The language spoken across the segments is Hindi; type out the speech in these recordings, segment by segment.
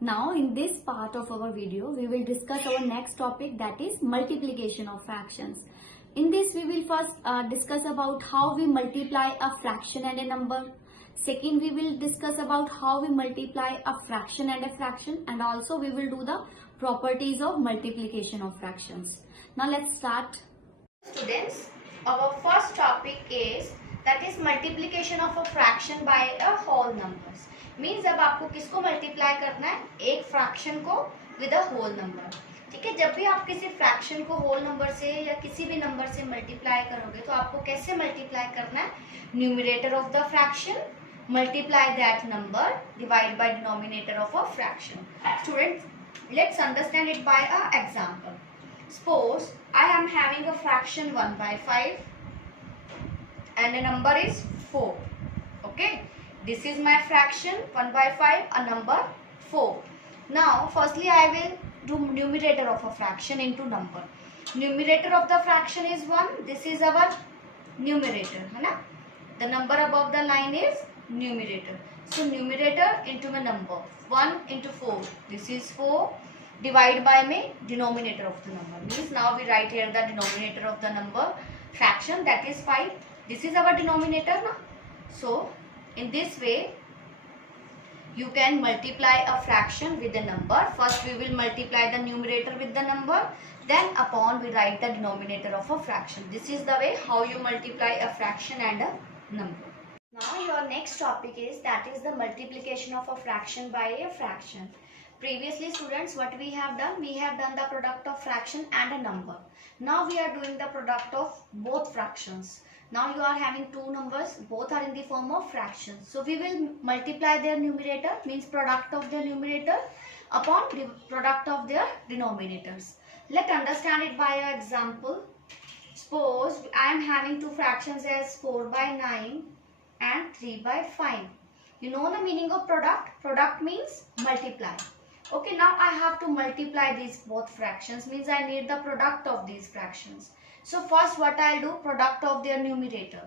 Now in this part of our video, we will discuss our next topic, that is multiplication of fractions. In this we will first discuss about how we multiply a fraction and a number. Second, we will discuss about how we multiply a fraction and a fraction, and also we will do the properties of multiplication of fractions. Now let's start. Students, our first topic is that is multiplication of a fraction by a whole numbers. Means अब आपको किसको मल्टीप्लाई करना है, एक फ्रैक्शन को विद अ होल नंबर. ठीक है, जब भी आप किसी फ्रैक्शन को होल नंबर से या किसी भी नंबर से मल्टीप्लाई करोगे तो आपको कैसे मल्टीप्लाई करना है, numerator of the fraction multiply that number divide by denominator of a fraction. Students, let's understand it by a example. Suppose I am having a fraction 1 by 5 and the number is 4. Okay, this is my fraction 1 by 5, a number 4. Now firstly I will do numerator of a fraction into number. Numerator of the fraction is 1. This is our numerator, है ना. The number above the line is numerator. So numerator into my number 1 into 4. This is 4. Divide by में denominator of the number, means now we write here the denominator of the number fraction, that is 5. This is our denominator na. So in this way you can multiply a fraction with the number. First we will multiply the numerator with the number, then upon we write the denominator of a fraction. This is the way how you multiply a fraction and a number. Now your next topic is that is the multiplication of a fraction by a fraction. Previously students, what we have done the product of fraction and a number. Now we are doing the product of both fractions. Now you are having two numbers, both are in the form of fractions. So we will multiply their numerator, means product of their numerator, upon the product of their denominators. Let's understand it by an example. Suppose I am having two fractions as 4 by 9 and 3 by 5. You know the meaning of product? Product means multiply. Okay, now I have to multiply these both fractions, means I need the product of these fractions. So first what I'll do, product of their numerator.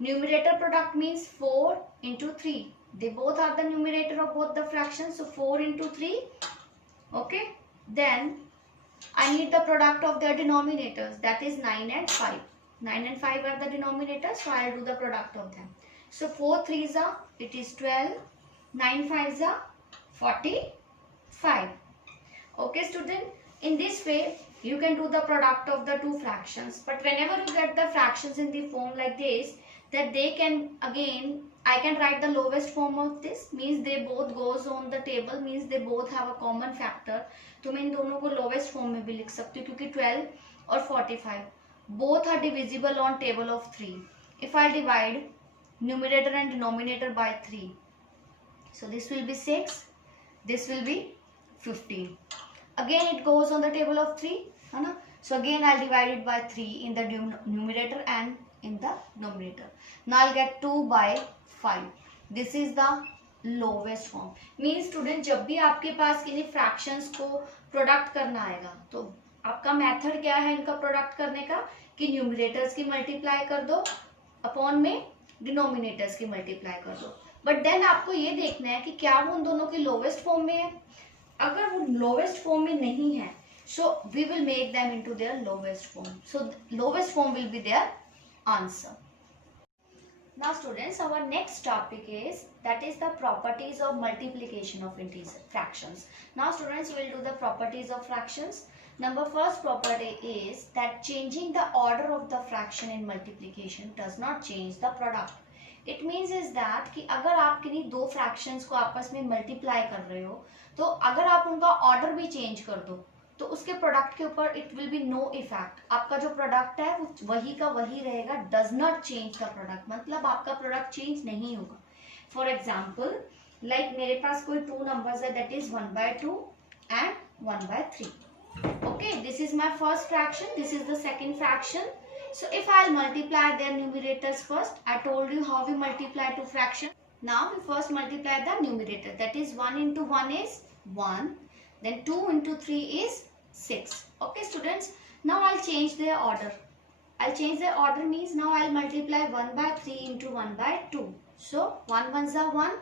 Numerator product means 4 into 3. They both are the numerator of both the fractions, so 4 into 3. Okay, then I need the product of their denominators, that is 9 and 5. 9 and 5 are the denominators, so I'll do the product of them. So 4 3s are, it is 12, 9 5s are 45. Okay student, in this way you can do the product of the two fractions, but whenever you get the fractions in the form like this, that they can again, I can write the lowest form of this, means they both goes on the table, means they both have a common factor. तो मैं इन दोनों को lowest form में भी लिख सकती हूँ, क्योंकि 12 और 45 both are divisible on table of 3. If I divide numerator and denominator by 3, so this will be 6, this will be 15. Again it goes on the table of 3, है ना. So again I'll divide it by 3 in the numerator and in the denominator. Now I'll get 2 by 5. This is the lowest form. Means student, जब भी आपके पास इन्हीं fractions को प्रोडक्ट करना आएगा तो आपका मेथड क्या है इनका प्रोडक्ट करने का, कि न्यूमरेटर्स की मल्टीप्लाई कर दो अपॉन में डिनोमिनेटर्स की मल्टीप्लाई कर दो. बट देन आपको ये देखना है कि क्या वो उन दोनों की लोवेस्ट फॉर्म में है. अगर वो लोवेस्ट फॉर्म में नहीं है, so we will make them into their lowest form. So lowest form will be their answer. Now students, our next topic is that is the properties of multiplication of fractions. Now students, we will do the properties of fractions. Number first property is that changing the order of the fraction in multiplication does not change the product. It means is that कि अगर आप किन्हीं दो fractions को आपस में multiply कर रहे हो, तो अगर आप उनका order भी change कर दो तो उसके प्रोडक्ट के ऊपर it will be no effect. आपका जो प्रोडक्ट है वो वही का वही रहेगा, does not change the product, मतलब आपका प्रोडक्ट चेंज नहीं होगा. फॉर एग्जाम्पल लाइक मेरे पास कोई टू नंबर्स है, that is 1 by 2 and 1 by 3. Okay, this is my first fraction, this is the second fraction. So if I'll multiply their numerators first, I told you how we multiply two fraction. Now we first multiply the numerator, that is 1 into 1 is 1, then 2 into 3 is 6. Okay students, now I'll change their order. I'll change their order means now I'll multiply 1 by 3 into 1 by 2. So 1 1s are 1,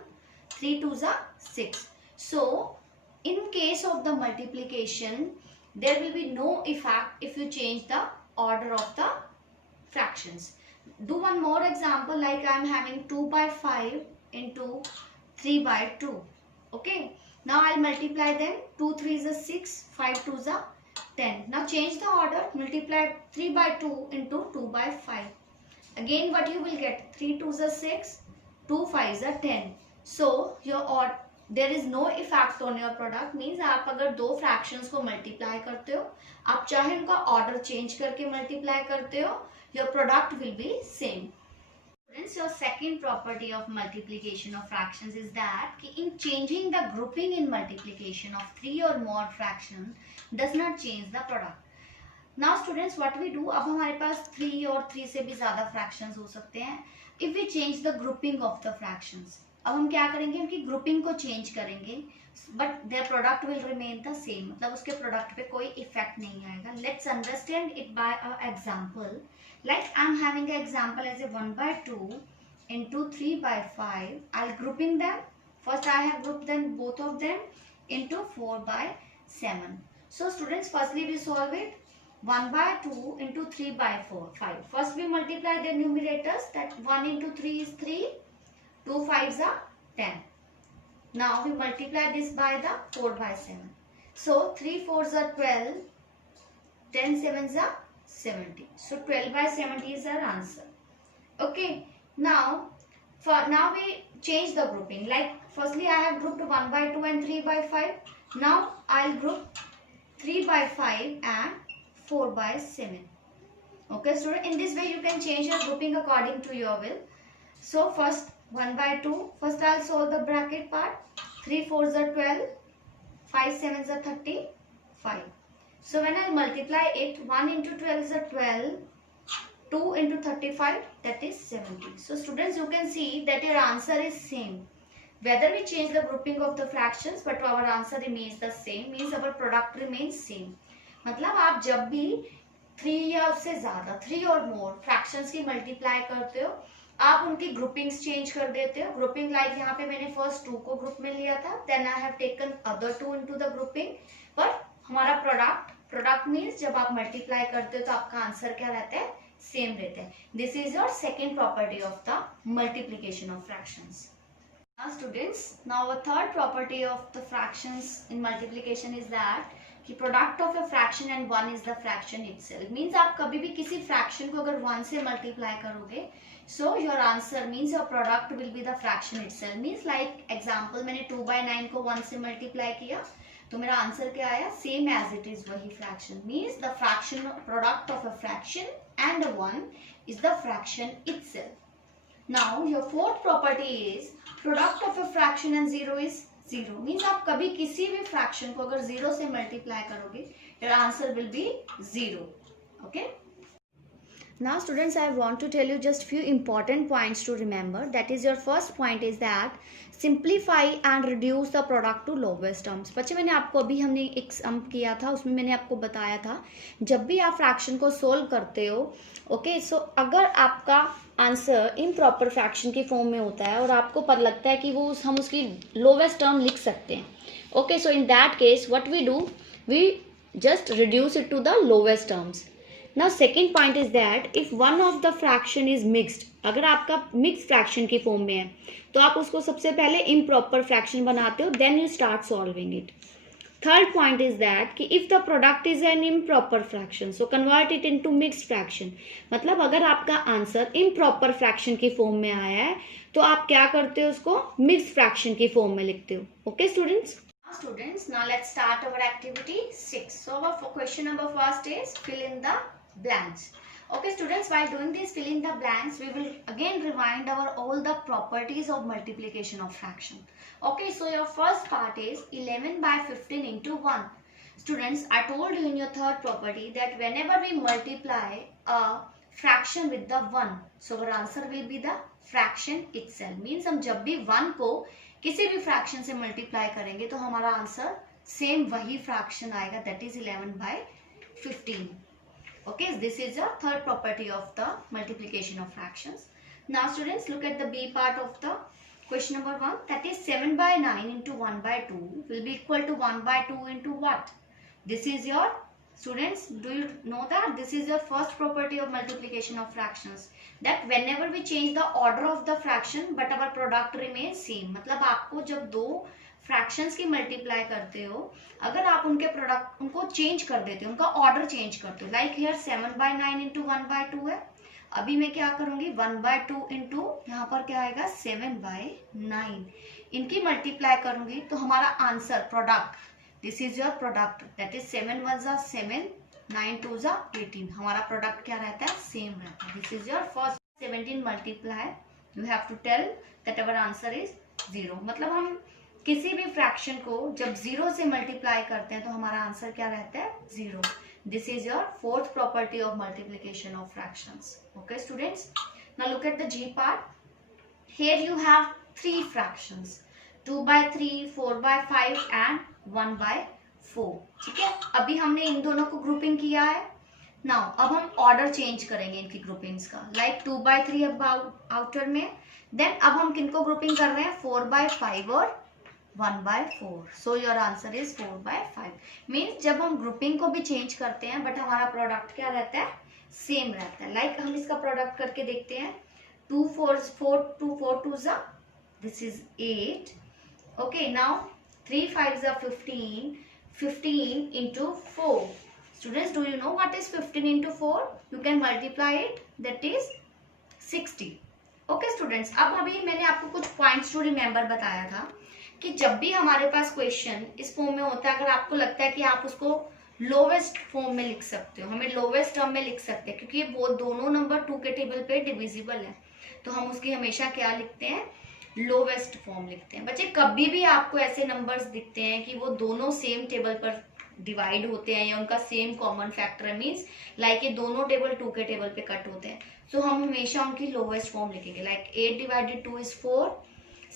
3 2s are 6. So in case of the multiplication, there will be no effect if you change the order of the fractions. Do one more example, like I am having 2 by 5 into 3 by 2. Okay, now I'll multiply them. 2 3 is a 6, 5 2 is a 10. Now change the order, multiply 3 by 2 into 2 by 5. Again what you will get, 3 2 is a 6, 2 5 is a 10. So your order, there is no effect on your product. Means आप अगर दो फ्रैक्शंस को मल्टीप्लाई करते हो, आप चाहे उनका ऑर्डर चेंज करके मल्टीप्लाई करते हो, your product will be same. Students, your second property of multiplication of fractions is that कि in changing the grouping in multiplication of 3 or more fractions does not change the product. Now students, what we do, अब हमारे पास 3 और 3 से भी ज्यादा fractions हो सकते हैं. If we change the grouping of the fractions, अब हम क्या करेंगे, उनकी ग्रुपिंग को चेंज करेंगे, but their product will remain the same. मतलब उसके प्रोडक्ट पे कोई इफेक्ट नहीं आएगा. Let's understand it by a example. Like I am having a example as a 1 by 2 into 3 by 5. I'll grouping them. First I have grouped them, both of them, into 4 by 7. So students, firstly we solve it. 1 by 2 into 3 by 5. First we multiply their numerators. That 1 into 3 is 3. 2 5s are 10. Now we multiply this by the 4 by 7. So 3 4s are 12. 10 7s are 70. So 12 by 70 is our answer. Okay. Now we change the grouping. Like firstly I have grouped 1 by 2 and 3 by 5. Now I'll group 3 by 5 and 4 by 7. Okay, so in this way you can change your grouping according to your will. So first 1 by 2, first I'll solve the bracket part. 3 4s are 12, 5 7s are 35. So when I multiply it, 1 into 12 is a 12, 2 into 35, that is 70. So students, you can see that your answer is same. Whether we change the grouping of the fractions, but our answer remains the same, means our product remains same. मतलब आप जब भी 3 या उससे ज्यादा, 3 और more fractions की multiply करते हो, आप उनकी ग्रुपिंग्स चेंज कर देते हो. ग्रुपिंग लाइक यहाँ पे मैंने फर्स्ट 2 को ग्रुप में लिया था, then I have taken other 2 into the grouping. पर हमारा प्रोडक्ट मींस जब आप मल्टीप्लाई करते हो तो आपका आंसर क्या रहता है, सेम रहता है. This is your second property of the multiplication of fractions. Now students, now a third property of the fractions in multiplication is that कि product of a fraction and 1 is the fraction itself. Means आप कभी भी किसी fraction को अगर 1 से multiply करोगे, so your answer means your product will be the fraction itself. Means like example मैंने 2 by 9 को 1 से multiply किया, तो मेरा आंसर क्या आया, same as it is वही fraction. Means the fraction product of a fraction and a 1 is the fraction itself. Now your fourth property is product of a fraction and 0 is 0. Means आप कभी किसी भी fraction को अगर 0 से multiply करोगे, your answer will be 0. Okay. Now students, I want to tell you just few important points to remember. That is, your first point is that simplify and reduce the product to lowest terms. बच्चे मैंने आपको अभी हमने एक सम किया था, उसमें मैंने आपको बताया था जब भी आप फ्रैक्शन को सोल्व करते हो, ओके, सो अगर आपका आंसर इम्प्रॉपर फ्रैक्शन की फॉर्म में होता है और आपको पर लगता है कि वो हम उसकी लोवेस्ट टर्म लिख सकते हैं, okay, so in that case what we do, we just reduce it to the lowest terms. Now second point is that if one of the fraction is mixed, अगर आपका मिक्स फ्रैक्शन की फॉर्म में है तो आप उसको सबसे पहले इम्प्रॉपर फ्रैक्शन बनाते हो, then you start solving it. Third point is that कि if the product is an improper fraction, so convert it into mixed fraction. मतलब अगर आपका आंसर इम्प्रॉपर फ्रैक्शन की फॉर्म में आया है तो आप क्या करते हो, उसको मिक्स्ड फ्रैक्शन की फॉर्म में लिखते हो. Okay students. Students, now let's start our activity 6. So our question number first is fill in the blanks. Okay students, while doing this fill in the blanks, we will again rewind all the properties of multiplication of fraction. Okay, so your first part is 11 by 15 into 1. Students, I told you in your third property that whenever we multiply a fraction with the 1, so our answer will be the fraction itself. Means हम जब भी 1 को किसी भी फ्रैक्शन से मल्टीप्लाई करेंगे तो हमारा आंसर सेम वही फ्रैक्शन आएगा, that is 11 by 15. Okay, this is the third property of the multiplication of fractions. Now students, look at the B part of the Question number 1, that is 7 by 9 into 1 by 2 will be equal to 1 by 2 into what? This is your, students, do you know that this is your first property of multiplication of fractions, that whenever we change the order of the fraction but our product remains same. मतलब आपको जब दो फ्रैक्शंस की मल्टीप्लाई करते हो, अगर आप उनके प्रोडक्ट उनको चेंज कर देते हो, उनका ऑर्डर चेंज करते हो, like here 7 by 9 into 1 by 2 है, अभी मैं क्या करूंगी 1 by 2 इंटू यहाँ पर क्या आएगा 7 by 9, इनकी मल्टीप्लाई करूंगी तो हमारा answer product, this is your product, that is 7 1 जा 7, 9 2 जा 18, हमारा प्रोडक्ट क्या रहता है, सेम रहता है. This is your first 17 multiply, you have to tell that our answer is 0. मतलब हम किसी भी फ्रैक्शन को जब 0 से मल्टीप्लाई करते हैं तो हमारा आंसर क्या रहता है, 0. This is your fourth property of multiplication of fractions. Okay, students. Now look at the G part. Here you have three fractions: 2 by 3, 4 by 5, and 1 by 4. ठीक है. अभी हमने इन दोनों को ग्रुपिंग किया है. Now अब हम ऑर्डर चेंज करेंगे इनकी ग्रुपिंग्स का. Like 2 by 3 अब आउटर में. Then अब हम किनको ग्रुपिंग कर रहे हैं, 4 by 5 और 1 by 4. So your answer is 4 by 5. Means जब हम ग्रुपिंग को भी चेंज करते हैं बट हमारा प्रोडक्ट क्या रहता है, सेम रहता है. लाइक हम इसका प्रोडक्ट करके देखते हैं. 2 4 4 2 जा, दिस इज 8. ओके, नाउ 3 5 जा 15, 15 into 4. Students, do you know what is 15 into 4? You can multiply it, that is 60. Okay students, अब अभी मैंने आपको कुछ पॉइंट्स टू रिमेम्बर बताया था कि जब भी हमारे पास क्वेश्चन इस फॉर्म में होता है, अगर आपको लगता है कि आप उसको लोवेस्ट फॉर्म में लिख सकते हो, हमें लोवेस्ट टर्म में लिख सकते हैं क्योंकि वो दोनों नंबर 2 के टेबल पे डिविजिबल है, तो हम उसकी हमेशा क्या लिखते हैं, लोवेस्ट फॉर्म लिखते हैं. बच्चे कभी भी आपको ऐसे नंबर्स दिखते हैं कि वो दोनों सेम टेबल पर डिवाइड होते हैं या उनका सेम कॉमन फैक्टर है, मीन्स लाइक ये दोनों टेबल 2 के टेबल पे कट होते हैं, तो हम हमेशा उनकी लोवेस्ट फॉर्म लिखेंगे. Like 8 divided 2 is 4,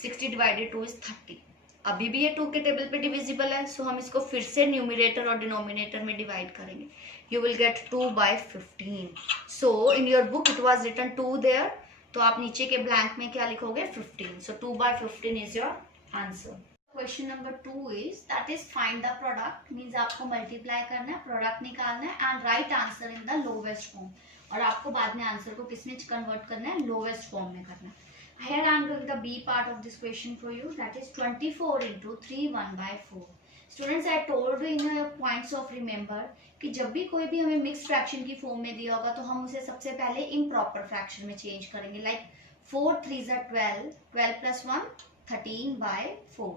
60 divided 2 is 30. अभी भी ये 2 के टेबल पे डिविजिबल है, सो हम इसको फिर से न्यूमरेटर और डिनोमिनेटर में डिवाइड करेंगे. You will get 2 by 15. So in your book it was written 2 there, तो आप नीचे के ब्लैंक में क्या लिखोगे, 15. So 2 by 15 is your answer. Question number 2 is that is find the product. Means आपको मल्टीप्लाई करना है, प्रोडक्ट निकालना है and write answer in the lowest form. और आपको बाद में आंसर को किसमें कन्वर्ट करना है, लोवेस्ट फॉर्म में करना है. Here I am doing the B part of this question for you, that is 24 into 3 1 by 4. Students, I told you in your points of remember कि जब भी कोई भी हमें मिक्स फ्रैक्शन की फॉर्म में दिया होगा तो हम उसे सबसे पहले इम्प्रॉपर फ्रैक्शन में चेंज करेंगे. लाइक 4 3 जा 12, 12 plus 1 13 by 4.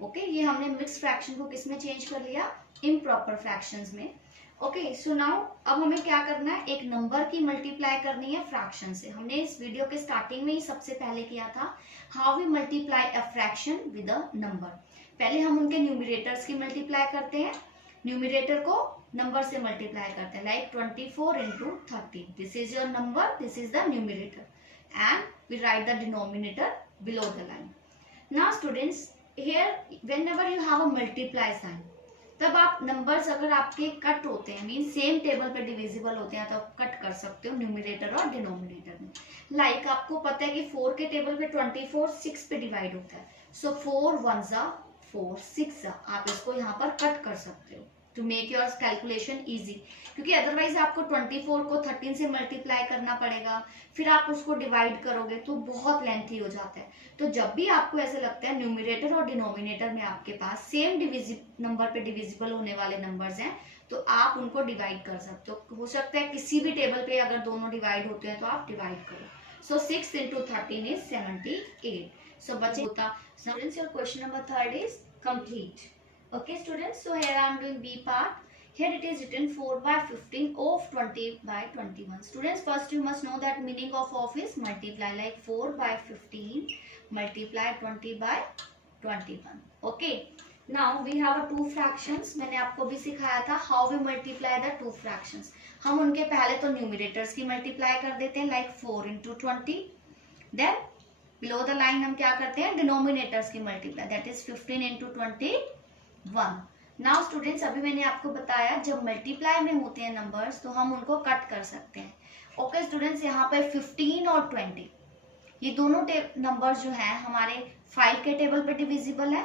ओके, ये हमने मिक्स फ्रैक्शन को किस में चेंज कर लिया, इम्प्रॉपर फ्रैक्शंस में. ओके, सो नाउ अब हमें क्या करना है, एक नंबर की मल्टीप्लाई करनी है फ्रैक्शन से. हमने इस वीडियो के स्टार्टिंग में ही सबसे पहले किया था, how we multiply a fraction with a number. पहले हम उनके न्यूमरेटर्स की मल्टीप्लाई करते हैं, न्यूमरेटर को नंबर से मल्टीप्लाई करते हैं. Like 24 into 30, this is your number, this is the numerator and we write the denominator below the line. Now students, here whenever you have a multiply sign, तब आप नंबर्स अगर आपके कट होते हैं, मीन सेम टेबल पे डिविजिबल होते हैं, तो आप कट कर सकते हो न्यूमरेटर और डिनोमिनेटर में. लाइक आपको पता है कि 4 के टेबल पे 24 6 पे डिवाइड होता है, सो 4 1 जा 4 6 जा, आप इसको यहाँ पर कट कर सकते हो to make your calculation easy, क्योंकि अदरवाइज आपको 24 को 13 से मल्टीप्लाई करना पड़ेगा, फिर आप उसको डिवाइड करोगे तो बहुत लेंथी हो जाता है. तो जब भी आपको ऐसा लगता है न्यूमरेटर और डिनोमिनेटर में आपके पास सेम नंबर पे डिविजिबल होने वाले नंबर्स हैं, तो आप उनको डिवाइड कर सकते हो सकता है किसी भी टेबल पे अगर दोनों डिवाइड होते हैं तो आप डिवाइड करो. सो 6 into 13 is 78. सो बच्चे होता. Students, your question number 3 is complete. Okay students, so here I am doing B part. Here it is written 4 by 15 of 20 by 21. Students, first you must know that meaning of is multiply, like 4 by 15 multiply 20 by 21. Okay, now we have two fractions. मैंने आपको भी सिखाया था how we multiply the two fractions. हम उनके पहले तो न्यूमरेटर्स की मल्टीप्लाई कर देते हैं, like 4 into 20. Then below the line हम क्या करते हैं, डिनोमिनेटर्स की multiply, that is 15 into 21. Now students, अभी मैंने आपको बताया जब मल्टीप्लाई में होते हैं नंबर्स तो हम उनको कट कर सकते हैं. ओके स्टूडेंट्स, यहाँ पे 15 और 20, ये दोनों नंबर जो है हमारे 5 के टेबल पे डिविजिबल है।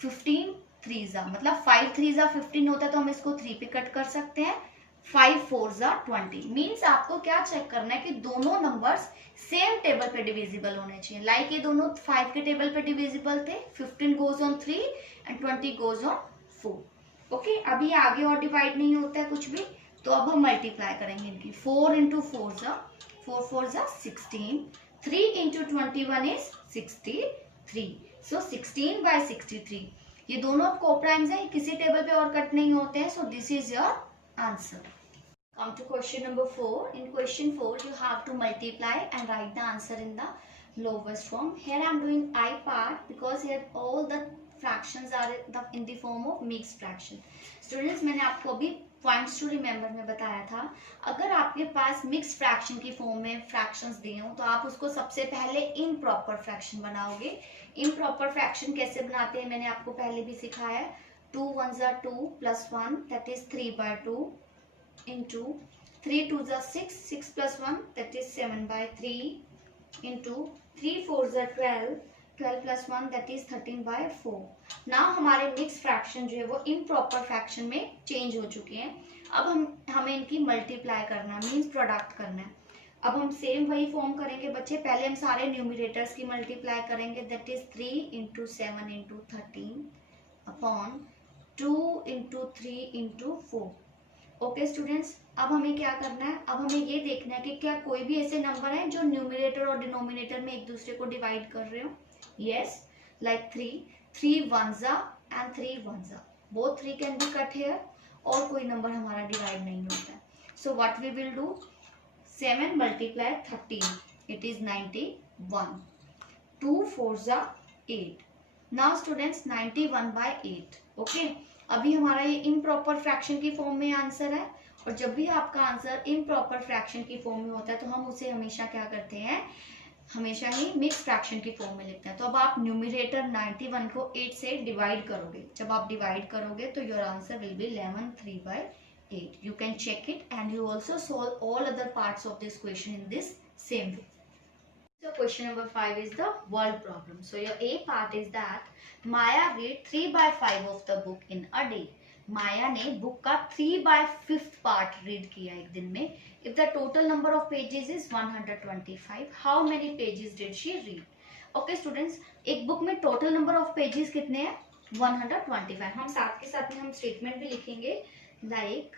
15 3 जा मतलब 5 3 जा 15 होता है तो हम इसको 3 पे कट कर सकते हैं। 5 4 जा 20 मीन्स आपको क्या चेक करना है कि दोनों नंबर्स सेम टेबल पे डिविजिबल होने चाहिए। लाइक ये दोनों 5 के टेबल पे डिविजिबल थे। 15 goes on 3 and 20 goes on 4। Okay, अभी आगे और डिवाइड नहीं होता है कुछ भी, तो अब हम मल्टीप्लाई करेंगे इनकी। 4 इंटू 4 जा 4 4 जा 16। 3 इंटू 21 इज 63। So 16 bye 63। ये दोनों कोप्राइम्स हैं, किसी टेबल पे और कट नहीं होते हैं। So this is your answer. Come to question number 4. In question 4, you have to multiply and write the answer in the lowest form. Here I am doing I part because here all the fractions are in the form of mixed fraction. Students, मैंने आपको अभी points to remember में बताया था, अगर आपके पास mixed fraction की form में fractions दिए हों तो आप उसको सबसे पहले improper fraction बनाओगे। improper fraction कैसे बनाते हैं मैंने आपको पहले भी सिखाया है। 2 1s are 2 plus 1 that is 3 by 2 into 3 2s are 6 6 plus 1 that is 7 by 3 into 3 4s are 12 12 plus 1 that is 13 by 4। now हमारे मिक्स फ्रैक्शन जो है वो इम्प्रॉपर फ्रैक्शन में चेंज हो चुके हैं। अब हमें इनकी मल्टीप्लाई करना है, मीन्स प्रोडक्ट करना है। अब हम सेम वही फॉर्म करेंगे बच्चे। पहले हम सारे न्यूमिरेटर्स की मल्टीप्लाई करेंगे, that is 3 into 7 into 13 upon 2 into 3 into 4। Okay students, अब हमें क्या करना है, अब हमें ये देखना है कि क्या कोई भी ऐसे नंबर हैं जो न्यूमिनेटर और डिनोमिनेटर में एक दूसरे को डिवाइड कर रहे हो। Yes, like 3 1s and 3 1s, both 3 can be cut here, और कोई नंबर हमारा डिवाइड नहीं होता है। So what we will do, 7 multiply 13 it is 91। 2 4s 8। Now students 91 by 8। Okay, अभी हमारा ये इम्प्रॉपर फ्रैक्शन की फॉर्म में आंसर है, और जब भी आपका आंसर इम्प्रॉपर फ्रैक्शन की फॉर्म में होता है तो हम उसे हमेशा क्या करते हैं, हमेशा ही मिक्स फ्रैक्शन की फॉर्म में लिखते हैं। तो अब आप न्यूमिरेटर 91 को 8 से डिवाइड करोगे। जब आप डिवाइड करोगे तो your answer will be 11 3 by 8। You can check it and you also solve all other parts of this question in this same way. So question number 5 is the word problem. So your A part is that Maya read 3 by 5 of the book in a day. माया ने बुक का 3 by 5th पार्ट रीड किया एक दिन में। If the total number of pages is 125, how many pages did she read? Okay students, एक बुक में टोटल नंबर ऑफ पेजेस कितने हैं, 125। हम साथ के साथ में हम स्टेटमेंट भी लिखेंगे, like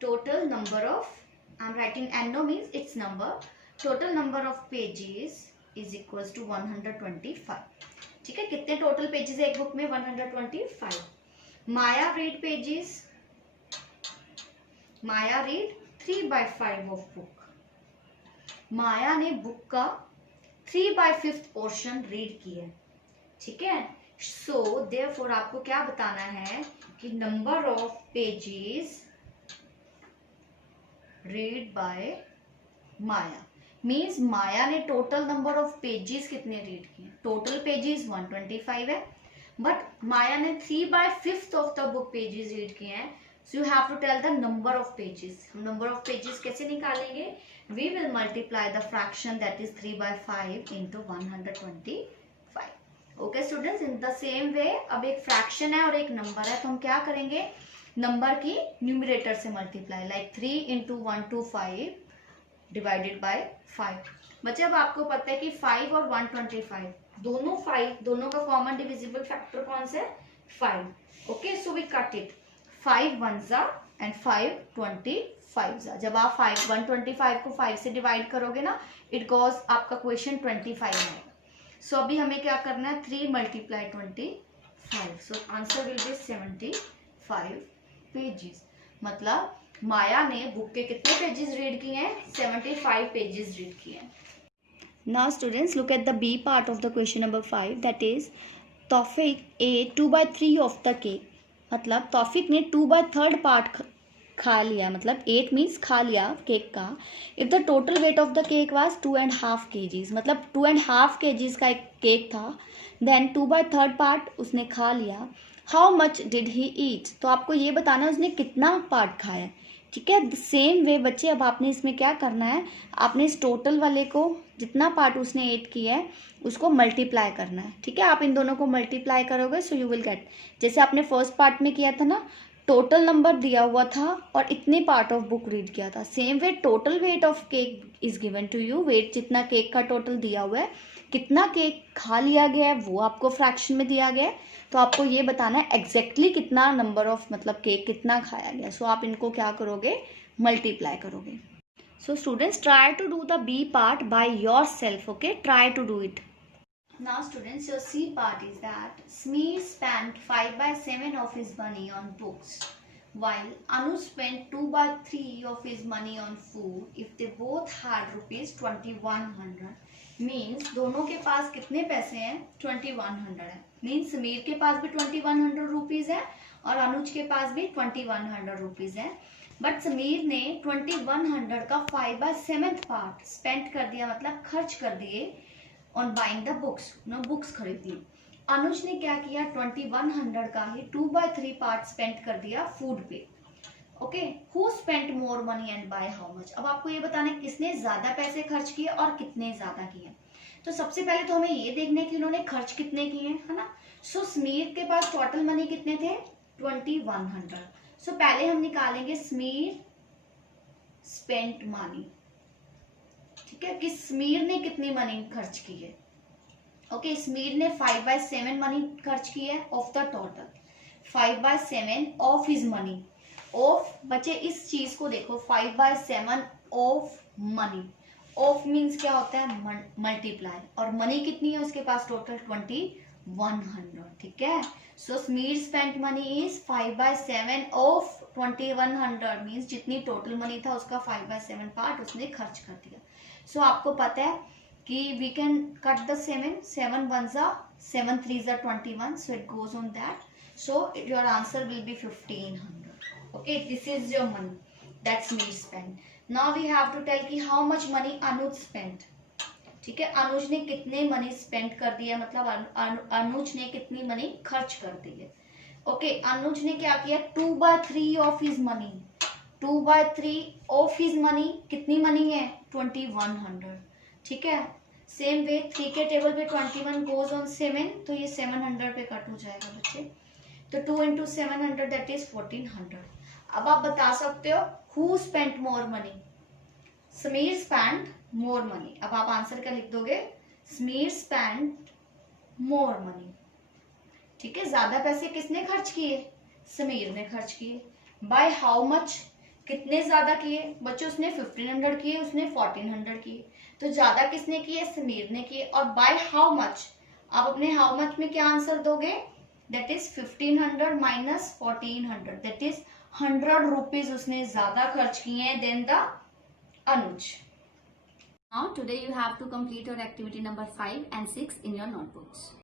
total number of, I am writing NO means its number, total number of pages is equals to 125। ठीक है, कितने टोटल पेजेस है एक बुक में, 125। Maya read pages, Maya read 3 by 5 of book. Maya ने बुक का 3 by 5th पोर्शन रीड किया। ठीक है, सो देयरफॉर आपको क्या बताना है कि number of pages read by Maya means Maya ने टोटल नंबर ऑफ पेजेस कितने रीड किए। टोटल पेजेस 125 है, बट माया ने 3 by 5th of the book pages read किए हैं। So you have to tell the number of pages. हम नंबर ऑफ पेजेस कैसे निकालेंगे, we will multiply the fraction that is 3 by 5 into 125। Okay students, in the same वे अब एक फ्रैक्शन है और एक नंबर है, तो हम क्या करेंगे, नंबर की न्यूमिरेटर से multiply, like 3 into 125 divided by 5। बच्चे अब आपको पता है कि 5 और 125 दोनों का कॉमन डिविजिबल फैक्टर कौन सा है, 5। Okay, so we cut it, 5 1s and 5 25s। जब आप 125 को 5 से डिवाइड करोगे ना, इट गोज आपका क्वेश्चन 25 आएगा। सो अभी हमें क्या करना है, 3 multiply 25, so answer will B 75 pages. मतलब माया ने बुक के कितने पेजेस रीड किए हैं, 75 पेजेस रीड किए हैं। Now students look at the B part of the question number 5, that is Taufiq ate 2 by 3 of the cake. मतलब तौफिक ने 2 by 3rd पार्ट खा लिया, मतलब 8 मीन्स खा लिया केक का। If the total weight of the cake was 2.5 kgs, मतलब 2.5 kgs का एक केक था, देन 2 by 3rd पार्ट उसने खा लिया। हाउ मच डिड ही ईट, तो आपको ये बताना है उसने कितना पार्ट खाया। ठीक है, सेम वे बच्चे अब आपने इसमें क्या करना है, आपने इस टोटल वाले को जितना पार्ट उसने ऐड किया है उसको मल्टीप्लाई करना है, ठीक है। आप इन दोनों को मल्टीप्लाई करोगे सो यू विल गेट, जैसे आपने फर्स्ट पार्ट में किया था ना, टोटल नंबर दिया हुआ था और इतने पार्ट ऑफ बुक रीड किया था, same way total weight of cake is given to you, weight जितना केक का टोटल दिया हुआ है, कितना केक खा लिया गया है वो आपको फ्रैक्शन में दिया गया है, तो आपको ये बताना है एग्जैक्टली कितना नंबर ऑफ मतलब केक कितना खाया गया। सो आप इनको क्या करोगे, मल्टीप्लाई करोगे। So students try to do the B part by yourself, okay, try to do it. Now students, your C part is that Smear spent 5/7 of his money on books, while Anu spent 2/3 of his money on food. If they both had rupees 2100, means दोनों के पास कितने पैसे हैं, 2100 है। मीन्स समीर के पास भी 2100 रुपीज है और अनुज के पास भी 2100 रुपीज है। बट समीर ने 2100 का 5/7 पार्ट स्पेंड कर दिया, मतलब खर्च कर दिए on buying the books, no books खरीदी। अनुज ने क्या किया, 2100 का ही 2/3 पार्ट स्पेंड कर दिया फूड पे। Okay, who spent more money and by how much. अब आपको ये बताना है किसने ज्यादा पैसे खर्च किए और कितने ज्यादा किए। तो सबसे पहले तो हमें ये देखना है कि उन्होंने खर्च कितने किए, है ना। सो समीर के पास टोटल मनी कितने थे, 2100। सो पहले हम निकालेंगे समीर स्पेंट मनी, ठीक है, कि समीर ने कितनी मनी खर्च की है। ओके, समीर ने 5/7 मनी खर्च की है of the total, 5/7 of his money. Of बच्चे इस चीज को देखो, 5/7 ऑफ मनी। ऑफ मीन्स क्या होता है, मल्टीप्लाई, और मनी कितनी है उसके पास टोटल 2100, ठीक है। So Sameer spent money is 5/7 of 2100, means जितनी टोटल मनी था उसका 5/7 पार्ट उसने खर्च कर दिया। सो आपको पता है कि we can cut the 7 1s are 7 3s are 21, so it goes on that. So your answer will be 1500. Okay, this is your money that's me spent. Now we have to tell कि how much money Anuj spent. ठीक है, अनुज ने कितने मनी स्पेंड कर दिया, मतलब अनुज ने कितनी मनी खर्च कर दी है। ओके, अनुज ने क्या किया, 2/3 of his money, 2/3 of his money, कितनी मनी है, 2100, ठीक है। सेम वे 3 के टेबल पे 21 गोज ऑन 7, तो ये 700 पे कट हो जाएगा बच्चे, तो 2 into 700 दैट इज 1400। अब आप बता सकते हो who spent more money, Sameer spent more money. अब आप आंसर क्या लिख दोगे, समीर स्पेंट मोर मनी, ठीक है। ज्यादा पैसे किसने खर्च किए, समीर ने खर्च किए। बाय हाउ मच, कितने ज्यादा किए बच्चों, उसने 1500 किए, उसने 1400 किए, तो ज्यादा किसने किए, समीर ने किए। और बाय हाउ मच, आप अपने हाउ मच में क्या आंसर दोगे, that is 1500 minus 1400, that is 100 rupees उसने ज्यादा खर्च किए हैं then the Anuj. Now today you have to complete your activity number 5 and 6 in your notebooks.